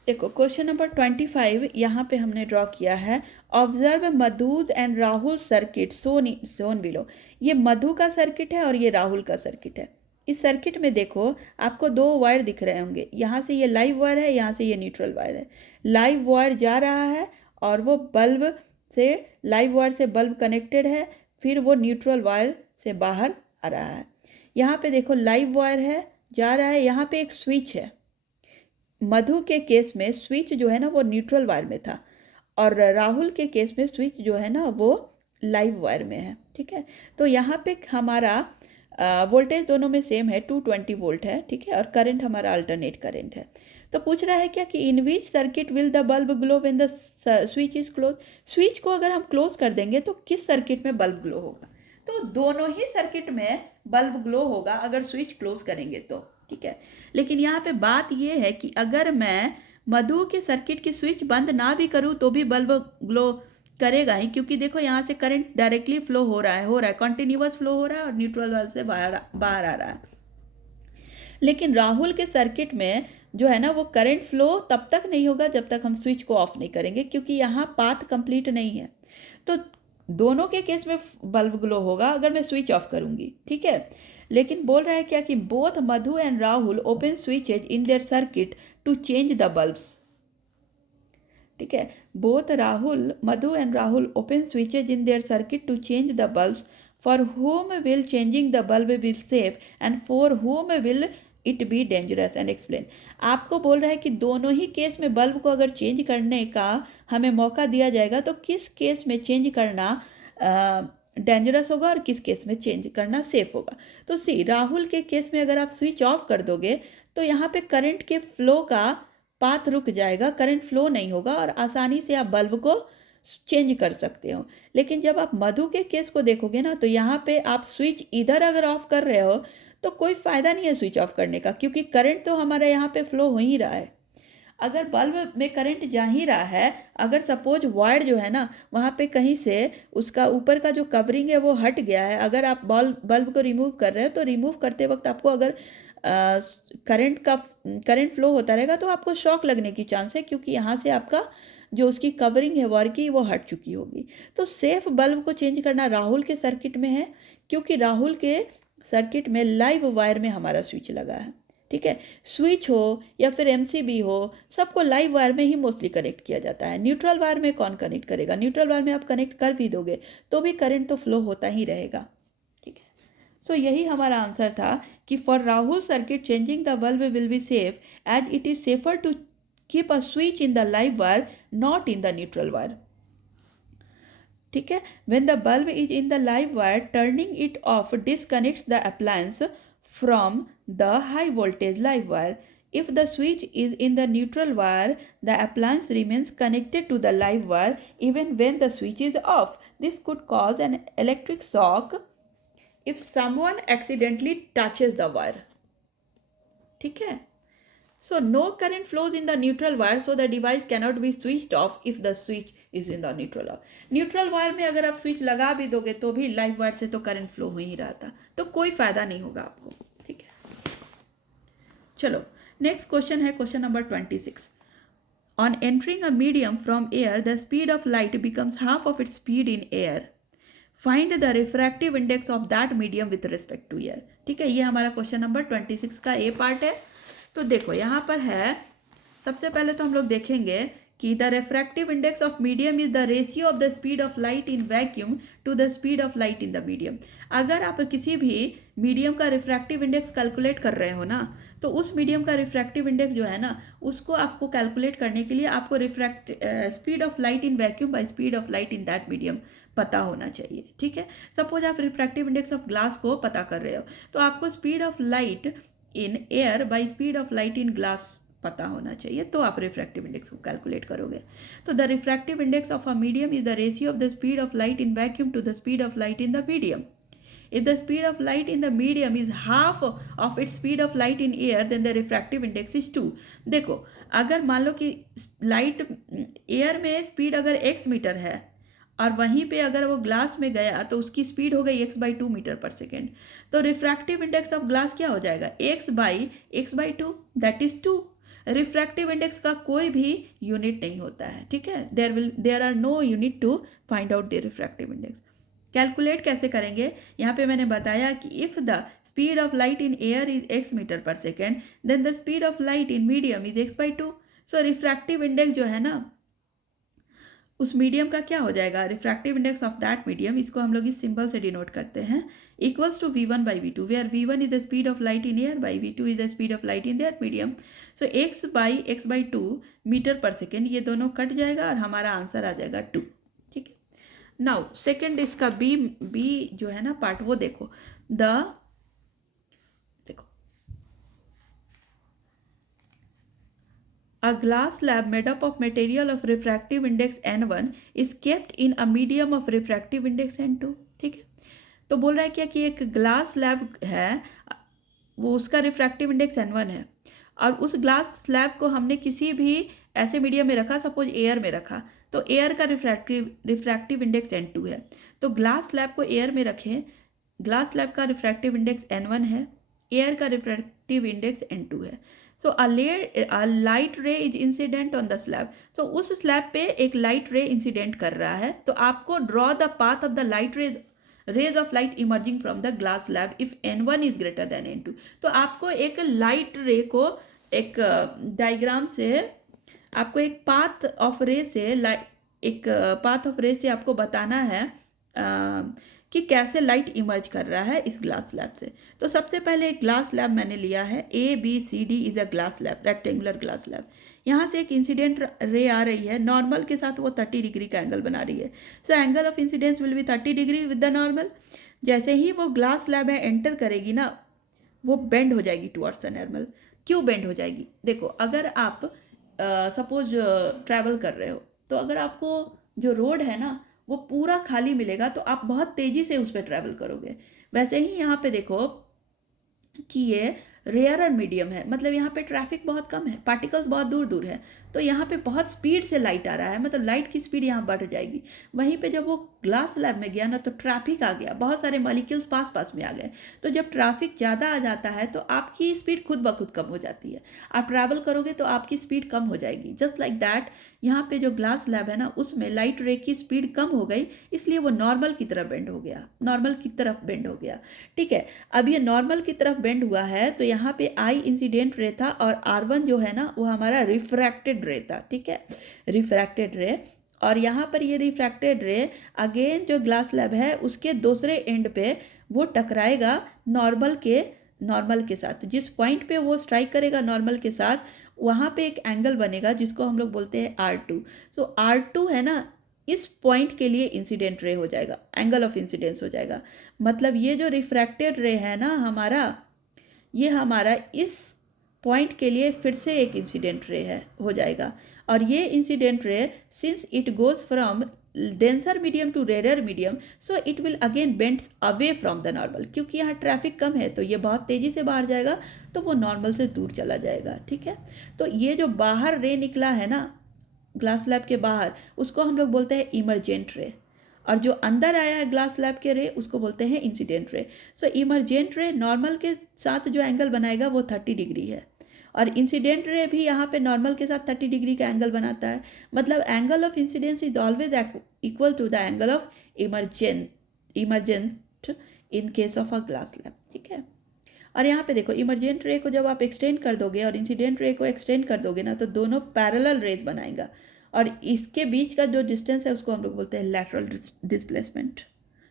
देखो क्वेश्चन नंबर 25 यहाँ पे हमने ड्रॉ किया है, observe Madhu's and Rahul circuit Son below. ये मधु का सर्किट है और ये राहुल का सर्किट है। इस सर्किट में देखो आपको 2 वायर दिख रहे होंगे, यहाँ से ये लाइव वायर है, यहाँ से ये न्यूट्रल वायर है। लाइव वायर जा रहा है और वो बल्ब से, लाइव वायर से बल्ब कनेक्टेड है, फिर वो न्यूट्रल वायर से बाहर आ रहा है। यहाँ पे देखो लाइव वायर है, जा रहा है, यहाँ पे एक स्विच है। मधु के केस में स्विच जो है ना वो न्यूट्रल वायर में था, और राहुल के केस में स्विच जो है ना वो लाइव वायर में है, ठीक है। तो यहाँ पे हमारा वोल्टेज दोनों में सेम है, 220 वोल्ट है, ठीक है, और करंट हमारा अल्टरनेट करंट है। तो पूछ रहा है क्या कि in which circuit will the bulb glow when the switch is close. Switch को अगर हम क्लोज कर देंगे तो किस सर्किट में बल्ब ग्लो होगा, तो दोनों ही सर्किट में बल्ब ग्लो होगा अगर स्विच क्लोज करेंगे तो, ठीक है। लेकिन यहाँ पे बात ये है कि अगर मैं मधु के सर्किट की स्विच बंद ना भी करूँ तो भी बल्ब ग्लो करेगा ही, क्योंकि देखो यहाँ से करंट डायरेक्टली फ्लो हो रहा है कंटिन्यूअस फ्लो हो रहा है और न्यूट्रल वाल से बाहर आ रहा है। लेकिन राहुल के सर्किट में जो है ना वो करंट फ्लो तब तक नहीं होगा जब तक हम स्विच को ऑफ नहीं करेंगे, क्योंकि यहाँ पाथ कंप्लीट नहीं है। तो दोनों के केस में बल्ब ग्लो होगा अगर मैं स्विच ऑफ करूँगी, ठीक है। लेकिन बोल रहा है क्या कि both Madhu and Rahul open switches in their circuit to change the bulbs, ठीक है। Both Madhu and Rahul open switches in their circuit to change the bulbs, for whom will changing the bulb be safe and for whom will it be dangerous and explain। आपको बोल रहा है कि दोनों ही case में bulb को अगर चेंज करने का हमें मौका दिया जाएगा तो किस केस में चेंज करना डेंजरस होगा और किस केस में चेंज करना सेफ होगा। तो सी राहुल के केस में अगर आप स्विच ऑफ कर दोगे तो यहाँ पे करंट के फ्लो का पाथ रुक जाएगा, करंट फ्लो नहीं होगा और आसानी से आप बल्ब को चेंज कर सकते हो। लेकिन जब आप मधु के केस को देखोगे ना तो यहाँ पे आप स्विच इधर अगर ऑफ कर रहे हो तो कोई फ़ायदा नहीं है स्विच ऑफ करने का, क्योंकि करंट तो हमारा यहाँ पे फ्लो हो ही रहा है। अगर बल्ब में करंट जा ही रहा है, अगर सपोज वायर जो है ना वहाँ पे कहीं से उसका ऊपर का जो कवरिंग है वो हट गया है, अगर आप बल्ब को रिमूव कर रहे हो तो रिमूव करते वक्त आपको अगर करंट फ्लो होता रहेगा तो आपको शॉक लगने की चांस है, क्योंकि यहाँ से आपका जो उसकी कवरिंग है वायर की वो हट चुकी होगी। तो सेफ बल्ब को चेंज करना राहुल के सर्किट में है, क्योंकि राहुल के सर्किट में लाइव वायर में हमारा स्विच लगा है, ठीक है। स्विच हो या फिर MCB हो, सबको लाइव वायर में ही मोस्टली कनेक्ट किया जाता है। न्यूट्रल वायर में कौन कनेक्ट करेगा, न्यूट्रल वायर में आप कनेक्ट कर भी दोगे तो भी करंट तो फ्लो होता ही रहेगा, ठीक है। सो यही हमारा आंसर था कि for Rahul circuit changing the bulb will be safe as it is safer to keep a switch in the live wire not in the neutral wire, ठीक है। When the bulb is in the live wire turning it off disconnects the appliance from the high voltage live wire. If the switch is in the neutral wire, the appliance remains connected to the live wire even when the switch is off. This could cause an electric shock if someone accidentally touches the wire. ठीक है? So no current flows in the neutral wire, so the device cannot be switched off if the switch is in the neutral wire. Neutral wire में अगर आप switch लगा भी दोगे तो भी लाइव वायर से तो करंट फ्लो हो ही रहा था, तो कोई फायदा नहीं होगा आपको. ठीक है, चलो नेक्स्ट क्वेश्चन है question number 26. On entering a medium from air, the speed of light becomes half of its speed in air. Find the refractive index of that medium with respect to air. ठीक है, ये हमारा question number 26 का ए part है. तो देखो यहाँ पर है, सबसे पहले तो हम लोग देखेंगे कि the refractive index of medium is the ratio of the speed of light in vacuum to the speed of light in the medium. अगर आप किसी भी मीडियम का रिफ्रैक्टिव इंडेक्स कैलकुलेट कर रहे हो ना, तो उस मीडियम का रिफ्रैक्टिव इंडेक्स जो है ना, उसको आपको कैलकुलेट करने के लिए आपको speed of light in vacuum by speed of light in that medium पता होना चाहिए. ठीक है, सपोज आप रिफ्रैक्टिव इंडेक्स ऑफ ग्लास को पता कर रहे हो, तो आपको speed of light in air by speed of light in glass पता होना चाहिए, तो आप रिफ्रैक्टिव इंडेक्स को कैलकुलेट करोगे. तो the refractive index of a medium is the ratio of the speed of light in vacuum to the speed of light in the medium. If the speed of light in the medium is half of its speed of light in air, then the refractive index is 2. देखो, अगर मान लो कि light air में speed अगर x metre है और वहीं पे अगर वो ग्लास में गया तो उसकी स्पीड हो गई x/2 मीटर पर सेकेंड, तो रिफ्रैक्टिव इंडेक्स ऑफ ग्लास क्या हो जाएगा, x/2, that is 2. Refractive index का कोई भी यूनिट नहीं होता है. ठीक है, there are no unit to find out the refractive index. Calculate कैसे करेंगे, यहाँ पे मैंने बताया कि if the speed of light in air is x metre पर second, then the speed of light in medium is x/2. So refractive index जो है ना उस मीडियम का क्या हो जाएगा, refractive index of that medium, इसको हम लोग इस सिंबल से डिनोट करते हैं, equals to v1/v2, where v1 is the speed of light in air by v2 is the speed of light in that medium. So x/2 metre पर second, ये दोनों कट जाएगा और हमारा आंसर आ जाएगा 2. ठीक है, नाउ सेकेंड इसका बी जो है ना पार्ट, वो देखो. देखो, a glass slab made up of material of refractive index n1 is kept in a medium of refractive index n2. ठीक है, तो बोल रहा है क्या कि एक ग्लास स्लैब है, वो उसका रिफ्रैक्टिव इंडेक्स n1 है, और उस ग्लास स्लैब को हमने किसी भी ऐसे मीडियम में रखा, सपोज एयर में रखा, तो एयर का रिफ्रैक्टिव इंडेक्स n2 है. तो ग्लास स्लैब को एयर में रखें, ग्लास स्लैब का रिफ्रैक्टिव इंडेक्स n1 है, एयर का रिफ्रैक्टिव इंडेक्स n2 है. So a light ray is incident on the slab. So उस स्लैब पे एक लाइट रे इंसिडेंट कर रहा है, तो आपको draw the path of the light rays of light emerging from the glass slab if n1 is greater than n2. तो आपको एक लाइट रे को एक डायग्राम से, आपको एक पाथ ऑफ रे से आपको बताना है कि कैसे लाइट इमर्ज कर रहा है इस ग्लास स्लैब से. तो सबसे पहले एक ग्लास स्लैब मैंने लिया है, ABCD is a glass slab, rectangular glass slab. यहाँ से एक इंसिडेंट रे आ रही है, नॉर्मल के साथ वो 30 डिग्री का एंगल बना रही है. So angle of incidence will be 30 degree with the normal. जैसे ही वो ग्लास स्लैब में एंटर करेगी ना, वो बेंड हो जाएगी टुवर्ड्स द नॉर्मल. क्यों बेंड हो जाएगी, देखो, अगर आप सपोज ट्रैवल कर रहे हो, तो अगर आपको जो रोड है ना वो पूरा खाली मिलेगा तो आप बहुत तेज़ी से उस पर ट्रैवल करोगे. वैसे ही यहाँ पे देखो कि ये रेयर और मीडियम है, मतलब यहाँ पे ट्रैफिक बहुत कम है, पार्टिकल्स बहुत दूर दूर है, तो यहाँ पे बहुत स्पीड से लाइट आ रहा है, मतलब लाइट की स्पीड यहाँ बढ़ जाएगी. वहीं पे जब वो ग्लास स्लैब में गया ना, तो ट्रैफिक आ गया, बहुत सारे मॉलिक्यूल्स पास पास में आ गए. तो जब ट्रैफिक ज़्यादा आ जाता है तो आपकी स्पीड खुद ब खुद कम हो जाती है, आप ट्रैवल करोगे तो आपकी स्पीड कम हो जाएगी. जस्ट लाइक दैट, यहाँ पे जो ग्लास स्लैब है ना, उसमें लाइट रे की स्पीड कम हो गई, इसलिए वो नॉर्मल की तरफ बेंड हो गया, नॉर्मल की तरफ बेंड हो गया. ठीक है, अब ये नॉर्मल की तरफ बेंड हुआ है, तो यहाँ पे I इंसिडेंट रे था और R1 जो है ना वो हमारा रिफ्रैक्टेड रे था. ठीक है, रिफ्रैक्टेड रे, और यहाँ पर ये रिफ्रैक्टेड रे अगेन जो ग्लास स्लैब है उसके दूसरे एंड पे वो टकराएगा नॉर्मल के साथ. जिस पॉइंट पे वो स्ट्राइक करेगा नॉर्मल के साथ, वहाँ पे एक एंगल बनेगा जिसको हम लोग बोलते हैं R2. सो R2 है ना, इस पॉइंट के लिए इंसिडेंट रे हो जाएगा, एंगल ऑफ इंसिडेंस हो जाएगा. मतलब ये जो रिफ्रैक्टेड रे है ना हमारा, ये हमारा इस पॉइंट के लिए फिर से एक इंसिडेंट रे है हो जाएगा। और ये incident ray since it goes from denser medium to rarer medium, so it will again bend away from the normal, क्योंकि यहाँ ट्रैफिक कम है तो ये बहुत तेज़ी से बाहर जाएगा, तो वो नॉर्मल से दूर चला जाएगा। ठीक है, तो ये जो बाहर रे निकला है ना ग्लास स्लैब के बाहर, उसको हम लोग बोलते हैं इमरजेंट रे, और जो अंदर आया है ग्लास स्लैब के रे उसको बोलते हैं इंसिडेंट रे। सो इमरजेंट रे नॉर्मल के साथ जो एंगल बनाएगा वो 30 डिग्री है, और इंसिडेंट रे भी यहाँ पे नॉर्मल के साथ 30 डिग्री का एंगल बनाता है। मतलब angle of incidence is always equal to the angle of emergent in case of a glass slab. ठीक है, और यहाँ पे देखो इमरजेंट रे को जब आप एक्सटेंड कर दोगे और इंसिडेंट रे को एक्सटेंड कर दोगे ना, तो दोनों पैरेलल रेज बनाएगा, और इसके बीच का जो डिस्टेंस है उसको हम लोग बोलते हैं लैटरल डिस्प्लेसमेंट।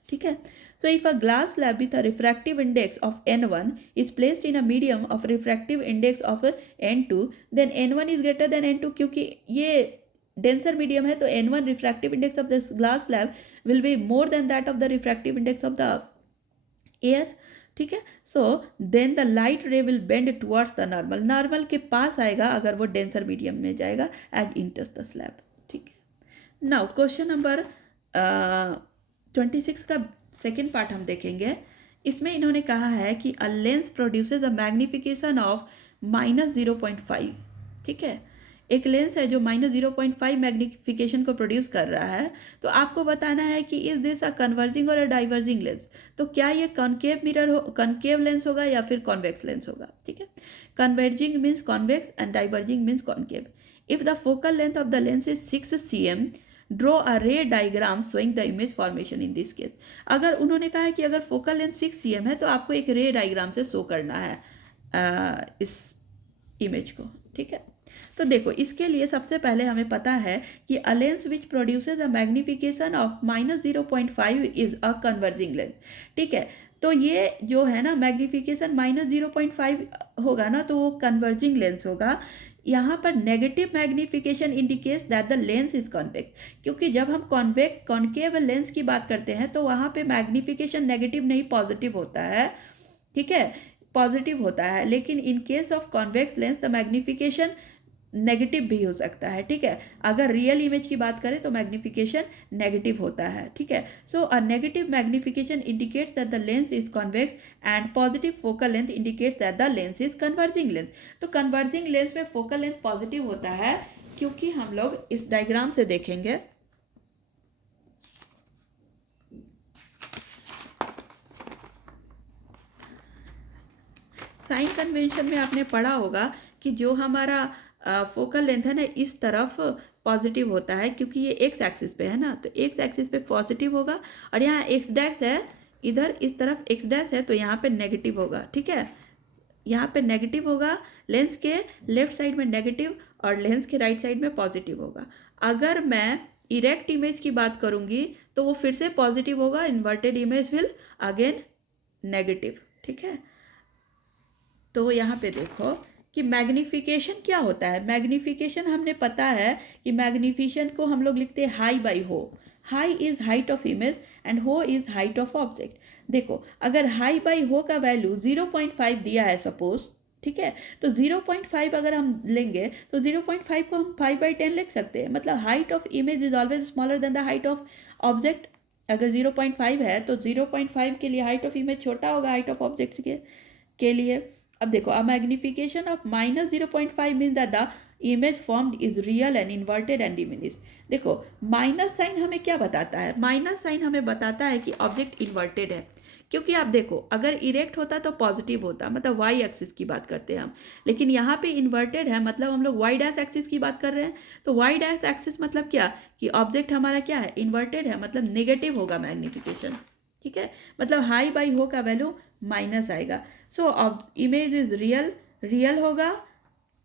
ठीक है, so if a glass slab with a refractive index of n1 is placed in a medium of refractive index of n2, then n1 is greater than n2, क्योंकि ये डेंसर मीडियम है तो n1 refractive index of this glass slab will be more than that of the refractive index of the air. ठीक है, so then the light ray will bend towards the normal, normal के पास आएगा अगर वो denser medium में जाएगा as इंटर्स the slab. ठीक है, नाउ क्वेश्चन नंबर 26 का सेकेंड पार्ट हम देखेंगे। इसमें इन्होंने कहा है कि a lens produces a magnification of -0.5। ठीक है, एक लेंस है जो -0.5 मैग्निफिकेशन को प्रोड्यूस कर रहा है, तो आपको बताना है कि इज दिस अ कन्वर्जिंग और अ डाइवर्जिंग लेंस। तो क्या ये कॉन्केव मिरर हो, कॉन्केव लेंस होगा या फिर कॉन्वेक्स लेंस होगा। ठीक है, converging means convex and diverging means concave. If the focal length of the lens is 6 cm, draw a रे diagram showing the image formation in this case. अगर उन्होंने कहा है कि अगर फोकल लेंथ 6 cm है तो आपको एक रे डायग्राम से शो करना है इस इमेज को। ठीक है, तो देखो इसके लिए सबसे पहले हमें पता है कि a lens which produces a magnification of -0.5 is a converging lens. ठीक है, तो ये जो है ना मैग्निफिकेशन -0.5 होगा ना, तो वो कन्वर्जिंग लेंस होगा। यहाँ पर negative magnification indicates that the lens is convex, क्योंकि जब हम कॉन्केव लेंस की बात करते हैं तो वहाँ पे मैग्निफिकेशन नेगेटिव नहीं पॉजिटिव होता है। ठीक है, पॉजिटिव होता है, लेकिन इन case of convex lens the magnification negative भी हो सकता है। ठीक है, अगर रियल इमेज की बात करें तो मैग्निफिकेशन नेगेटिव होता है। ठीक है, so a negative magnification indicates that the lens is convex and positive focal length indicates that the lens is converging lens. तो कन्वर्जिंग लेंस में फोकल लेंथ पॉजिटिव होता है, क्योंकि हम लोग इस डायग्राम से देखेंगे। साइन कन्वेंशन में आपने पढ़ा होगा कि जो हमारा फोकल लेंथ है ना इस तरफ पॉजिटिव होता है, क्योंकि ये एक्स एक्सिस पे है ना, तो एक्स एक्सिस पे पॉजिटिव होगा, और यहाँ एक्स डैश है, इधर इस तरफ एक्स डैश है, तो यहाँ पे नेगेटिव होगा। ठीक है, यहाँ पे नेगेटिव होगा, लेंस के लेफ्ट साइड में नेगेटिव और लेंस के राइट साइड में पॉजिटिव होगा। अगर मैं इरेक्ट इमेज की बात करूँगी तो वो फिर से पॉजिटिव होगा, inverted image will again negative. ठीक है, तो यहाँ पे देखो कि मैग्निफिकेशन क्या होता है। मैग्निफिकेशन हमने पता है कि मैग्निफिकेशन को हम लोग लिखते हैं हाई बाई हो। High is height of image and हो इज हाइट ऑफ ऑब्जेक्ट। देखो अगर हाई बाई हो का वैल्यू 0.5 दिया है सपोज, ठीक है, तो 0.5 अगर हम लेंगे तो 0.5 को हम 5/10 लिख सकते हैं। मतलब height of image is always smaller than the height of object. अगर 0.5 है तो 0.5 के लिए हाइट ऑफ इमेज छोटा होगा हाइट ऑफ ऑब्जेक्ट के लिए। अब देखो uh magnification of -0.5 means that the image formed is real and inverted and diminish. देखो माइनस साइन हमें क्या बताता है, माइनस साइन हमें बताता है कि ऑब्जेक्ट इन्वर्टेड है, क्योंकि आप देखो अगर इरेक्ट होता तो पॉजिटिव होता, मतलब वाई एक्सिस की बात करते हैं हम, लेकिन यहाँ पे इन्वर्टेड है, मतलब हम लोग वाई डैश एक्सिस की बात कर रहे हैं। तो वाई डैश एक्सिस मतलब क्या कि ऑब्जेक्ट हमारा क्या है, इन्वर्टेड है, मतलब नेगेटिव होगा मैग्निफिकेशन। ठीक है, मतलब हाई बाई हो का वैल्यू माइनस आएगा। सो इमेज इज रियल होगा,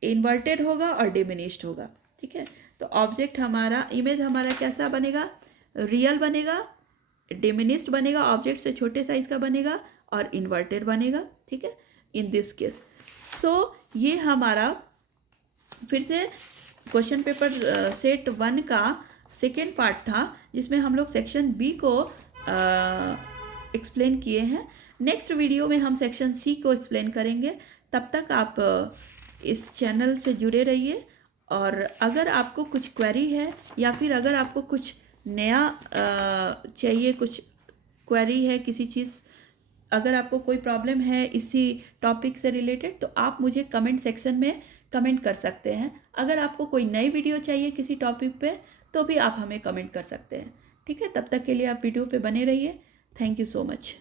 इन्वर्टेड होगा और डिमिनिश्ड होगा। ठीक है, तो ऑब्जेक्ट हमारा इमेज हमारा कैसा बनेगा, रियल बनेगा, डिमिनिश्ड बनेगा, ऑब्जेक्ट से छोटे साइज का बनेगा और इन्वर्टेड बनेगा। ठीक है, इन दिस केस। सो ये हमारा फिर से क्वेश्चन पेपर सेट 1 का सेकेंड पार्ट था, जिसमें हम लोग सेक्शन बी को एक्सप्लेन किए हैं। नेक्स्ट वीडियो में हम सेक्शन सी को एक्सप्लेन करेंगे। तब तक आप इस चैनल से जुड़े रहिए। और अगर आपको कुछ क्वेरी है या फिर अगर आपको कुछ नया चाहिए, कुछ क्वेरी है किसी चीज़, अगर आपको कोई प्रॉब्लम है इसी टॉपिक से रिलेटेड, तो आप मुझे कमेंट सेक्शन में कमेंट कर सकते हैं। अगर आपको कोई नई वीडियो चाहिए किसी टॉपिक पे, तो भी आप हमें कमेंट कर सकते हैं। ठीक है, तब तक के लिए आप वीडियो पे बने रहिए। Thank you so much.